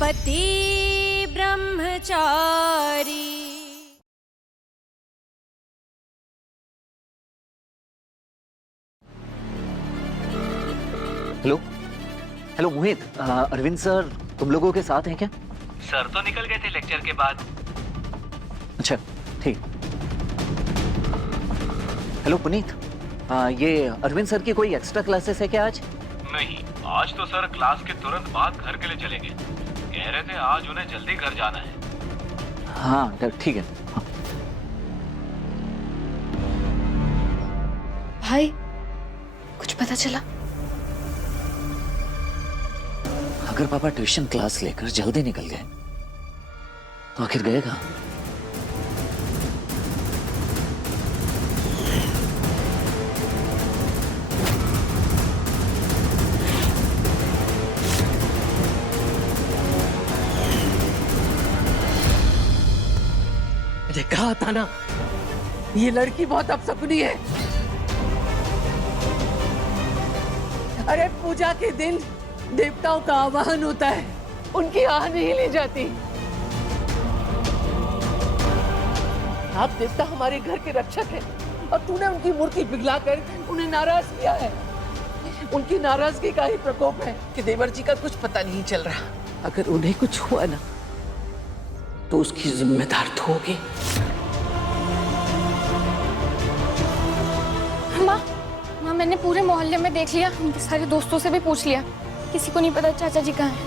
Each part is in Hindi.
पति ब्रह्मचारी। हेलो हेलो मोहित, अरविंद सर तुम लोगों के साथ हैं क्या? सर तो निकल गए थे लेक्चर के बाद। अच्छा ठीक। हेलो पुनीत, ये अरविंद सर की कोई एक्स्ट्रा क्लासेस है क्या आज? नहीं, आज तो सर क्लास के तुरंत बाद घर के लिए चले गए। कह रहे थे आज उन्हें जल्दी घर जाना है। हाँ ठीक है। हाँ। भाई कुछ पता चला? अगर पापा ट्यूशन क्लास लेकर जल्दी निकल गए तो आखिर गए कहाँ? मैंने कहा था ना, ये लड़की बहुत अपशकुनी है। अरे पूजा के दिन देवताओं का आवाहन होता है, उनकी आह नहीं ली जाती। आप देवता हमारे घर के रक्षक हैं और तूने उनकी मूर्ति पिघलाकर उन्हें नाराज किया है। उनकी नाराजगी का ही प्रकोप है कि देवर जी का कुछ पता नहीं चल रहा। अगर उन्हें कुछ हुआ ना तो उसकी जिम्मेदार तो होगी। माँ मैंने पूरे मोहल्ले में देख लिया, उनके सारे दोस्तों से भी पूछ लिया, किसी को नहीं पता चाचा जी कहाँ हैं।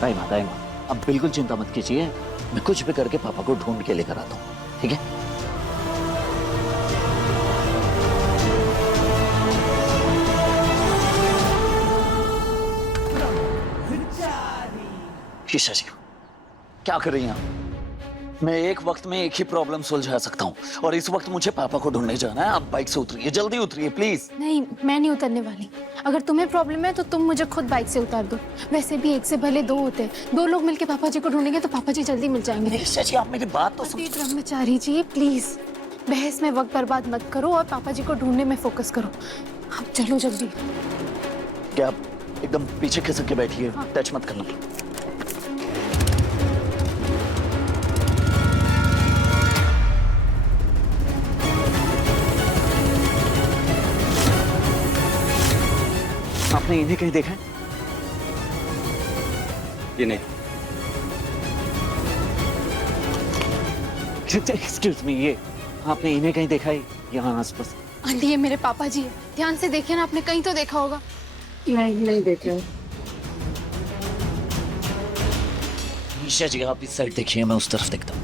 दाई माँ, अब बिल्कुल चिंता मत कीजिए, मैं कुछ भी करके पापा को ढूंढ के लेकर आता हूँ, ठीक है? शीशा जी क्या कर रही हैं आप? मैं एक वक्त में एक ही प्रॉब्लम सुलझा सकता हूँ और इस वक्त मुझे पापा को ढूंढने जाना है। आप बाइक से उतरिए, जल्दी उतरिए प्लीज। नहीं, मैं नहीं उतरने वाली। अगर तुम्हें प्रॉब्लम है तो तुम मुझे खुद बाइक से उतार दो। वैसे भी एक से भले दो होते हैं, दो लोग मिलके पापा जी को ढूंढेंगे तो पापा जी जल्दी मिल जाएंगे। शीशा जी आप मेरी बात तो पति ब्रह्मचारी जी प्लीज बहस में वक्त बर्बाद मत करो और पापा जी को ढूंढने में फोकस करो। अब चलो जल्दी। क्या आप एकदम पीछे खिसक के बैठिए, टच मत करना। आपने इन्हें कहीं देखा है? ये नहीं। एक्सक्यूज मी, ये आपने इन्हें कहीं देखा है यहाँ आसपास? आंटी ये मेरे पापा जी है, ध्यान से देखिए ना, आपने कहीं तो देखा होगा। नहीं देखे। ईशा जी आप इस साइड देखिए, मैं उस तरफ देखता हूँ।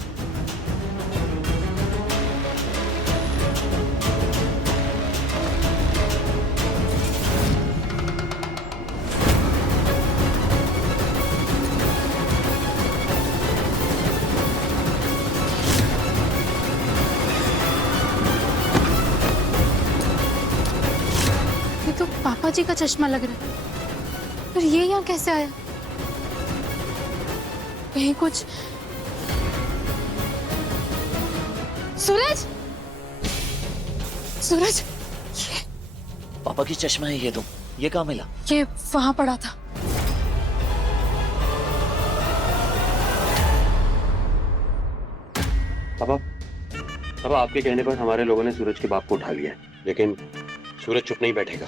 ये तो पापा जी का चश्मा लग रहा है, पर ये यहाँ कैसे आया? कहीं कुछ। सूरज, सूरज, पापा की चश्मा है ये तो, ये कहाँ मिला? ये वहां पड़ा था। पापा आपके कहने पर हमारे लोगों ने सूरज के बाप को उठा लिया है, लेकिन सूरज चुप नहीं बैठेगा।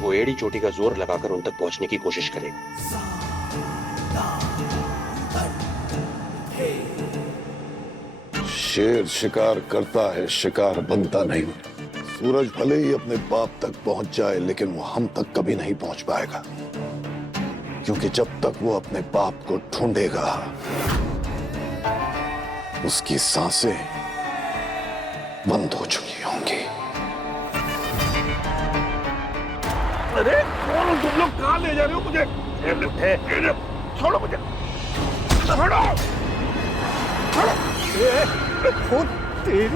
वो एड़ी चोटी का जोर लगाकर उन तक पहुंचने की कोशिश करेगा। शेर शिकार करता है, शिकार बनता नहीं। सूरज भले ही अपने बाप तक पहुंच जाए, लेकिन वो हम तक कभी नहीं पहुंच पाएगा, क्योंकि जब तक वो अपने बाप को ढूंढेगा उसकी सांसें बंद हो चुकी होंगी। अरे कौन हो तुम लोग? कहाँ ले जा रहे हो मुझे? छोड़ो मुझे, छोड़ो, छोड़ो। तेरी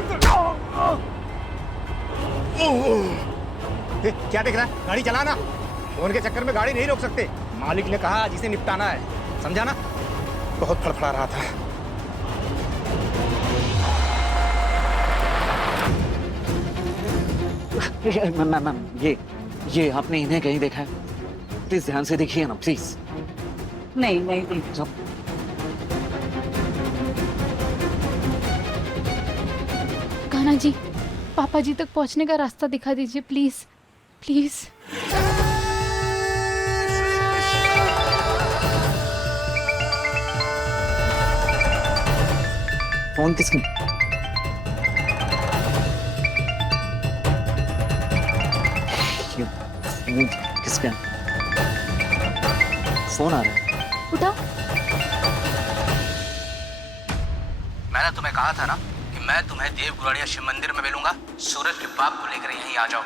क्या देख रहा है? गाड़ी चलाना। फोन के चक्कर में गाड़ी नहीं रोक सकते। मालिक ने कहा जिसे निपटाना है, समझा ना? बहुत फड़फड़ा रहा था। मैम ये आपने इन्हें कहीं देखा है? प्लीज ध्यान से देखिए ना प्लीज। नहीं नहीं कान्हा जी, पापा जी तक पहुंचने का रास्ता दिखा दीजिए प्लीज प्लीज। फोन किसकी? किसका फोन आ रहा है? उठाओ। मैंने तुम्हें कहा था ना कि मैं तुम्हें देव गुराड़िया शिव मंदिर में मिलूंगा। सूरज के बाप को लेकर यहीं आ जाओ।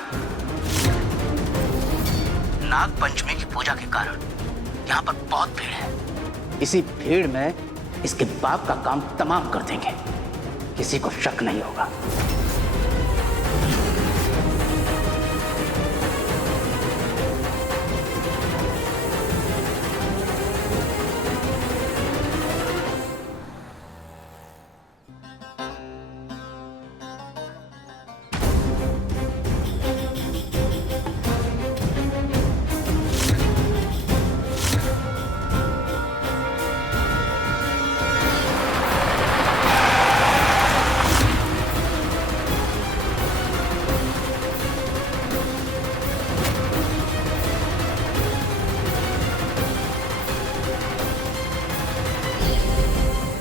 नाग पंचमी की पूजा के कारण यहाँ पर बहुत भीड़ है। इसी भीड़ में इसके बाप का काम तमाम कर देंगे, किसी को शक नहीं होगा।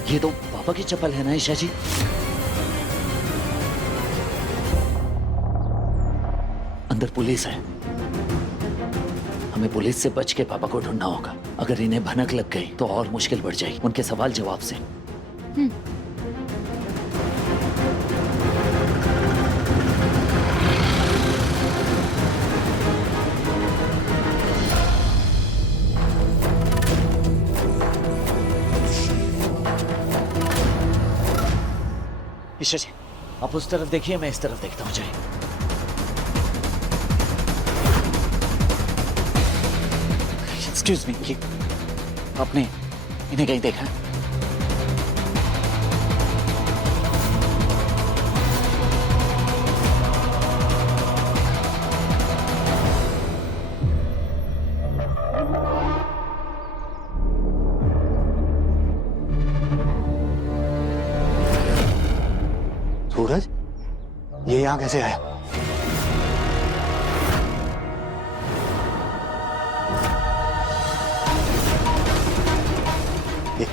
ये तो पापा की चप्पल है ना ईशा जी? अंदर पुलिस है, हमें पुलिस से बच के पापा को ढूंढना होगा। अगर इन्हें भनक लग गई तो और मुश्किल बढ़ जाएगी उनके सवाल जवाब से। ईशा जी, आप उस तरफ देखिए, मैं इस तरफ देखता हूँ। जाइए। एक्सक्यूज मी, ये आपने इन्हें कहीं देखा है? सूरज, ये यहाँ कैसे आया?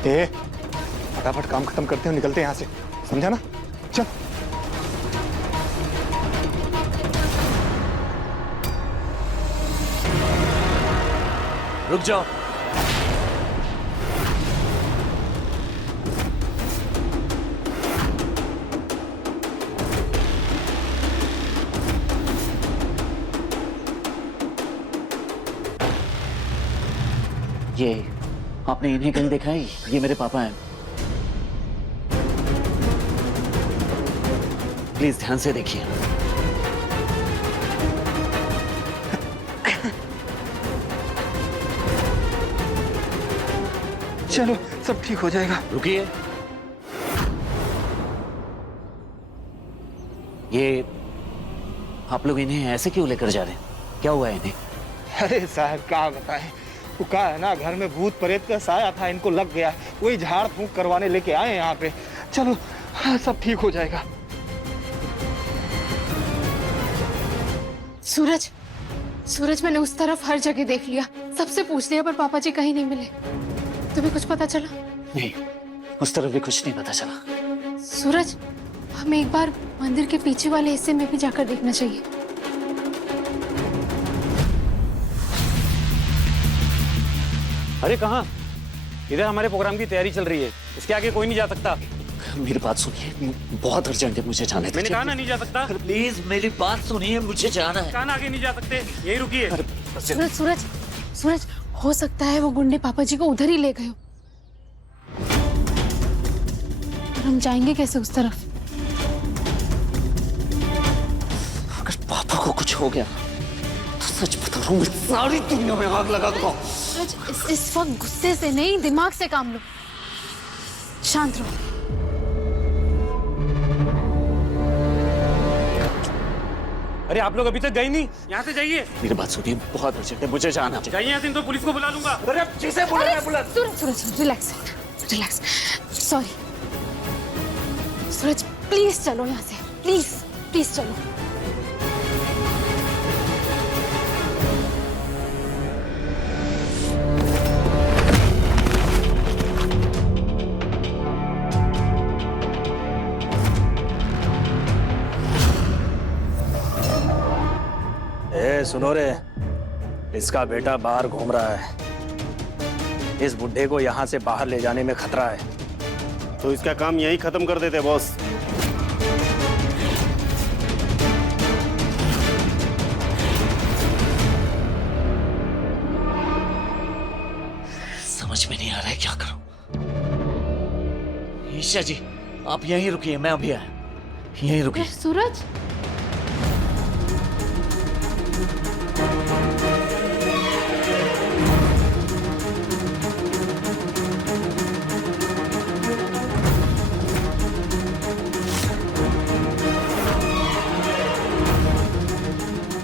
फटाफट काम खत्म करते हो, निकलते हैं यहाँ से, समझा ना? चल। रुक जाओ। ये आपने इन्हें कहीं देखा है? ये मेरे पापा हैं। प्लीज ध्यान से देखिए। चलो, सब ठीक हो जाएगा। रुकिए। ये आप लोग इन्हें ऐसे क्यों लेकर जा रहे हैं? क्या हुआ है इन्हें? अरे साहब, क्या बताएं, वो क्या है ना, घर में भूत प्रेत का साया था, इनको लग गया, वही झाड़ फूंक करवाने लेके आए यहाँ पे। चलो, हाँ, सब ठीक हो जाएगा। सूरज, सूरज, मैंने उस तरफ हर जगह देख लिया, सबसे पूछ लिया, पर पापा जी कहीं नहीं मिले। तुम्हें कुछ पता चला? नहीं, उस तरफ भी कुछ नहीं पता चला। सूरज, हमें एक बार मंदिर के पीछे वाले हिस्से में भी जाकर देखना चाहिए। अरे कहाँ? इधर हमारे प्रोग्राम की तैयारी चल रही है, इसके आगे कोई नहीं जा सकता। मेरी बात सुनिए, बहुत अर्जेंट है, मुझे जाना है। मैंने कहा ना नहीं जा सकता। प्लीज मेरी बात सुनिए, मुझे जाना है। कहाँ आगे नहीं जा सकते, यही रुकिए। सूरज, सूरज, सूरज, हो सकता है वो गुंडे पापा जी को उधर ही ले गए हो। और हम जाएंगे कैसे उस तरफ? अगर पापा को कुछ हो गया तो सच बता रहा हूँ, मैं सारी दुनिया में आग लगा दूंगा। सूरज, इस वक्त गुस्से से नहीं, दिमाग से काम लो। शांत रहो। अरे आप लोग अभी तक गए नहीं, यहाँ से जाइए। मेरी बात सुनिए, बहुत अर्जेंट है, मुझे जाना है। जाइए यहाँ से, तो पुलिस को बुला लूंगा। अरे अब जिसे बुला रहे हैं, बुला। Suraj relax relax. Sorry Suraj, please चलो यहाँ से, प्लीज प्लीज चलो। सुनो रे, इसका बेटा बाहर घूम रहा है। इस बुड्ढे को यहाँ से बाहर ले जाने में खतरा है। तो इसका काम यही खत्म कर देते बॉस। समझ में नहीं आ रहा है क्या करूं। ईशा जी, आप यहीं रुकिए, मैं अभी आया। यहीं रुकिए। सूरज,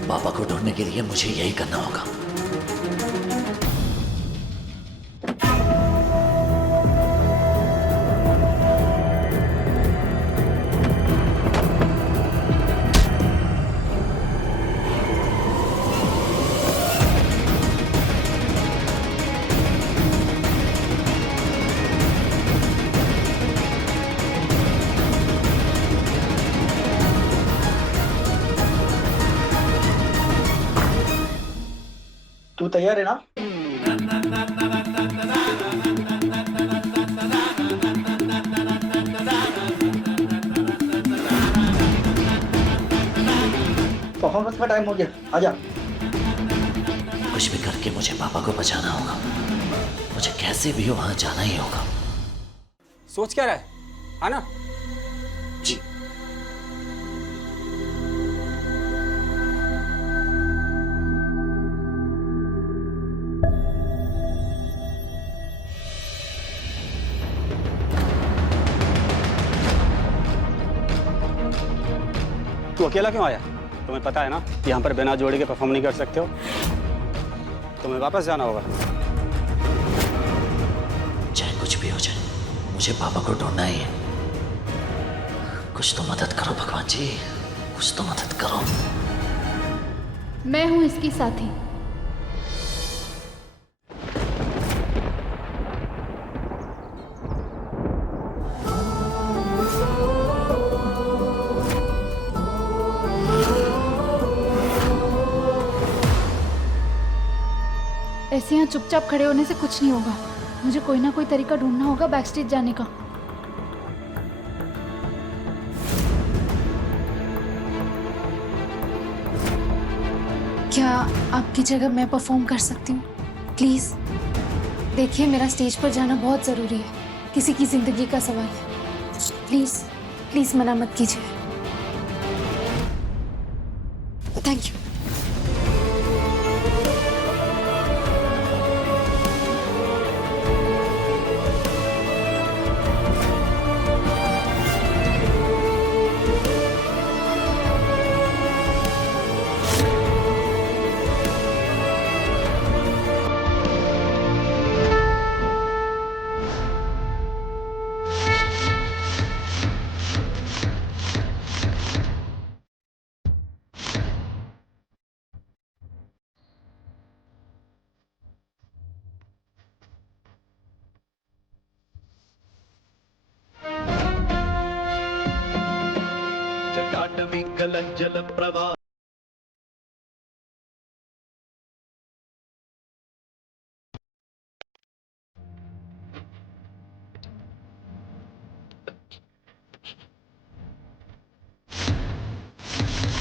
पापा को ढूंढने के लिए मुझे यही करना होगा। तू तैयार है ना? परफॉर्मेंस का टाइम हो गया, आजा। कुछ भी करके मुझे पापा को बचाना होगा। मुझे कैसे भी हो वहां जाना ही होगा। सोच क्या रहा है, हाँ ना? जी। तू अकेला क्यों आया? तुम्हें पता है ना कि यहाँ पर बिना जोड़ी के परफॉर्म नहीं कर सकते हो। तुम्हें वापस जाना होगा। चाहे कुछ भी हो जाए, मुझे पापा को ढूंढना ही है। कुछ तो मदद करो भगवान जी, कुछ तो मदद करो। मैं हूँ इसकी साथी। ऐसे यहाँ चुपचाप खड़े होने से कुछ नहीं होगा। मुझे कोई ना कोई तरीका ढूंढना होगा बैक स्टेज जाने का। क्या आपकी जगह मैं परफॉर्म कर सकती हूँ? प्लीज देखिए, मेरा स्टेज पर जाना बहुत जरूरी है, किसी की जिंदगी का सवाल है। प्लीज प्लीज मना मत कीजिए। Thank you. जल प्रवाह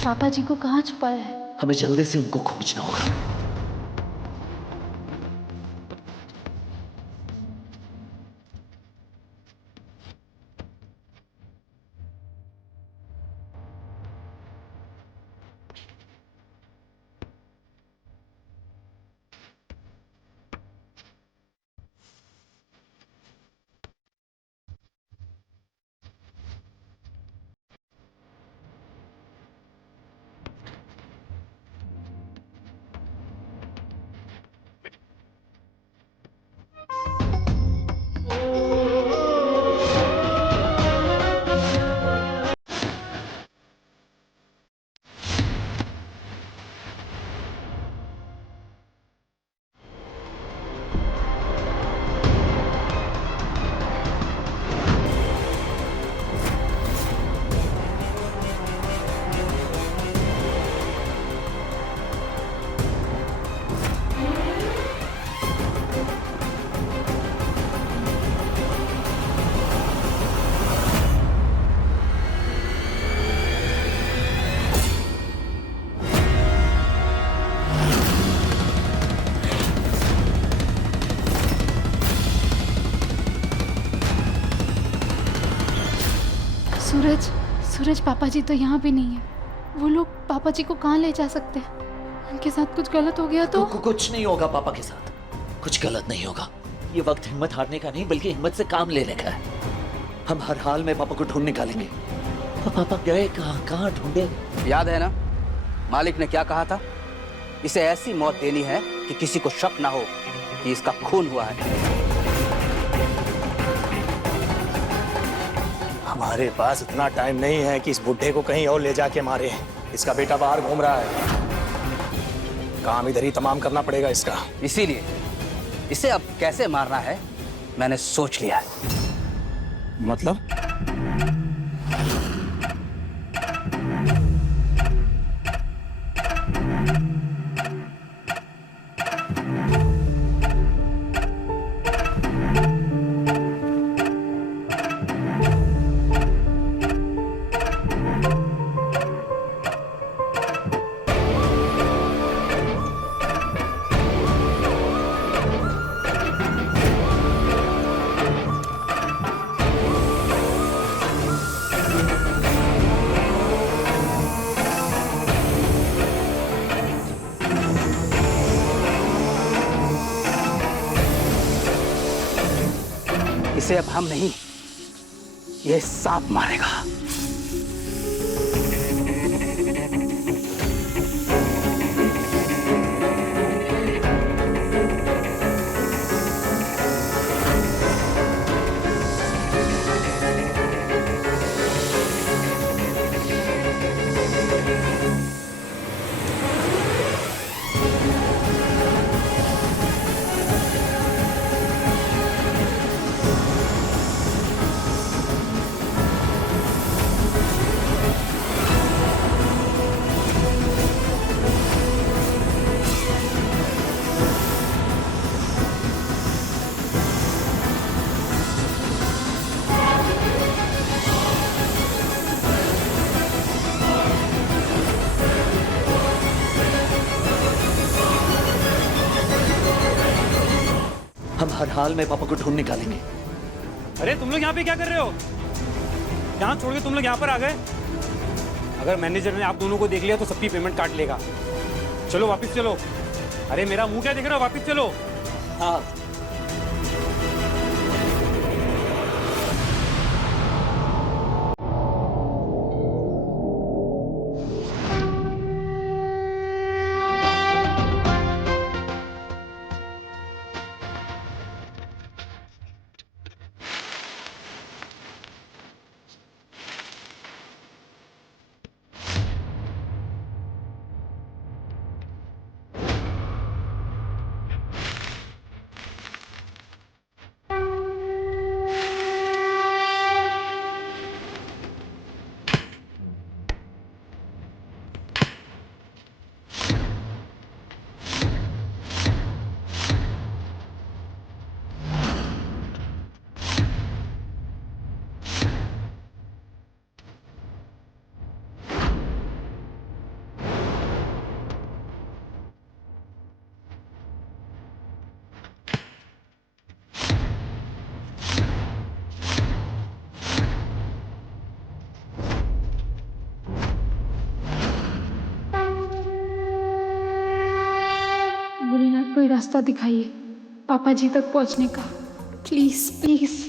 पापा जी को कहाँ छुपाया है? हमें जल्दी से उनको खोजना होगा। सूरज, सूरज पापा जी तो यहाँ भी नहीं है। वो लोग पापा जी को कहाँ ले जा सकते हैं? उनके साथ कुछ गलत हो गया तो? कुछ नहीं होगा पापा के साथ, कुछ गलत नहीं होगा। ये वक्त हिम्मत हारने का नहीं बल्कि हिम्मत से काम लेने का है। हम हर हाल में पापा को ढूंढ निकालेंगे। पापा गए कहाँ ढूंढे? याद है ना मालिक ने क्या कहा था? इसे ऐसी मौत देनी है कि किसी को शक ना हो कि इसका खून हुआ है। हमारे पास इतना टाइम नहीं है कि इस बुढ़े को कहीं और ले जाके मारे। इसका बेटा बाहर घूम रहा है, काम इधर ही तमाम करना पड़ेगा इसका। इसीलिए इसे अब कैसे मारना है मैंने सोच लिया है। मतलब? इसे अब हम नहीं, ये सांप मारेगा। हम हर हाल में पापा को ढूंढ निकालेंगे। अरे तुम लोग यहाँ पे क्या कर रहे हो? यहाँ छोड़ के तुम लोग यहाँ पर आ गए? अगर मैनेजर ने आप दोनों को देख लिया तो सबकी पेमेंट काट लेगा। चलो वापस चलो। अरे मेरा मुंह क्या देख रहे हो? वापस चलो। हाँ कोई रास्ता दिखाइए पापा जी तक पहुंचने का, प्लीज प्लीज।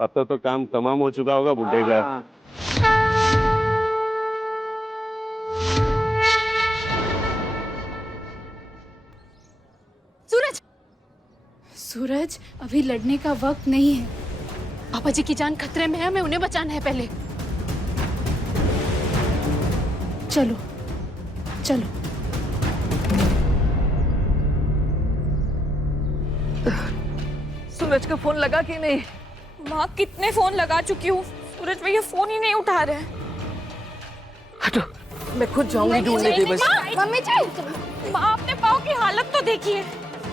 अब तो काम तमाम हो चुका होगा बुड्ढे का। सूरज, सूरज अभी लड़ने का वक्त नहीं है। पापा जी की जान खतरे में है, हमें उन्हें बचाना है पहले। चलो चलो। सूरज का फोन लगा कि नहीं? माँ कितने फोन लगा चुकी हूँ, सूरज भैया फोन ही नहीं उठा रहे। हटो, मैं खुद जाऊंगी ढूंढने देवर्षि। मम्मी जी, माँ अपने पाँव की हालत तो देखिए।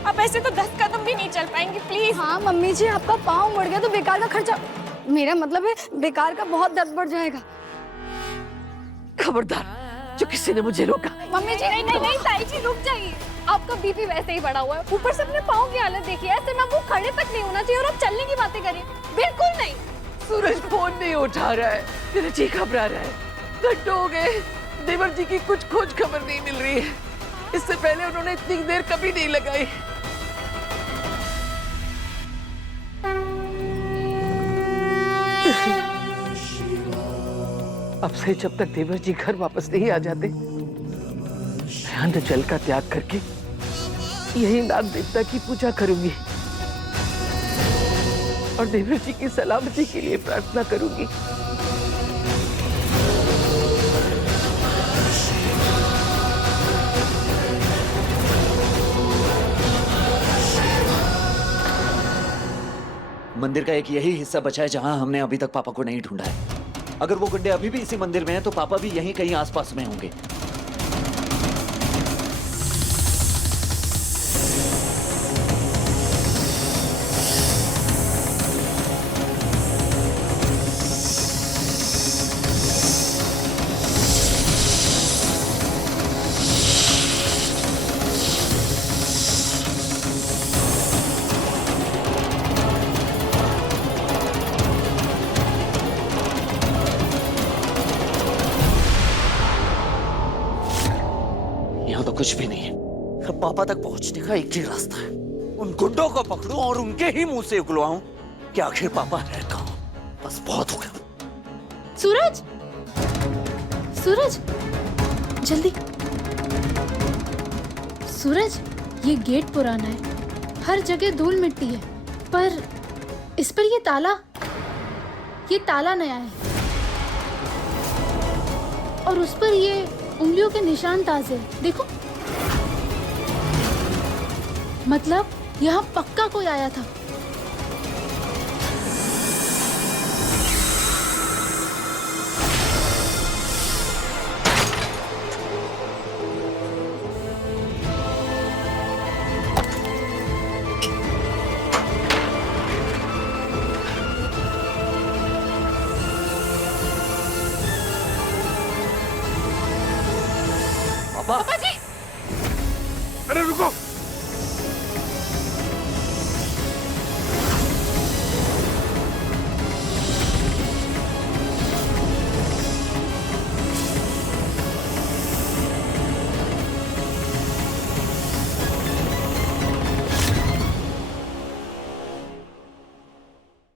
अब ऐसे तो 10 कदम भी नहीं चल पाएंगे, प्लीज। हाँ मम्मी जी, आपका पाँव मुड़ गया तो बेकार का खर्चा, मेरा मतलब है बेकार का बहुत दर्द बढ़ जाएगा। खबरदार, जो किसी ने मुझे रोका। मम्मी जी नहीं नहीं नहीं, ताई जी रुक जाइए, आपका बीपी वैसे ही बढ़ा हुआ है, ऊपर से अपने पाँव की हालत देखिए, ऐसे में वो खड़े तक नहीं होना चाहिए और आप चलने की बातें करिए, बिल्कुल नहीं। सूरज फोन नहीं उठा रहा है, मेरा जी घबरा रहा है। घंटों हो गए, देवर जी की कुछ खोज खबर नहीं मिल रही है। इससे पहले उन्होंने इतनी देर कभी नहीं लगाई। अब से जब तक देवर जी घर वापस नहीं आ जाते, मैं अन्न जल का त्याग करके यही नाग देवता की पूजा करूंगी और देवर जी की सलामती के लिए प्रार्थना करूंगी। मंदिर का एक यही हिस्सा बचा है जहां हमने अभी तक पापा को नहीं ढूंढा है। अगर वो गुंडे अभी भी इसी मंदिर में हैं तो पापा भी यहीं कहीं आसपास में होंगे। यहाँ तो कुछ भी नहीं है। पापा तक पहुंचने का एक ही रास्ता है, उन गुंडों को पकड़ूं और उनके ही मुंह से उगलवाऊं कि आखिर पापा है कहां। बस बहुत हो गया। सूरज, सूरज, जल्दी। सूरज, ये गेट पुराना है, हर जगह धूल मिट्टी है, पर इस पर ये ताला नया है और उस पर ये उंगलियों के निशान ताजे हैं। देखो, मतलब यहाँ पक्का कोई आया था।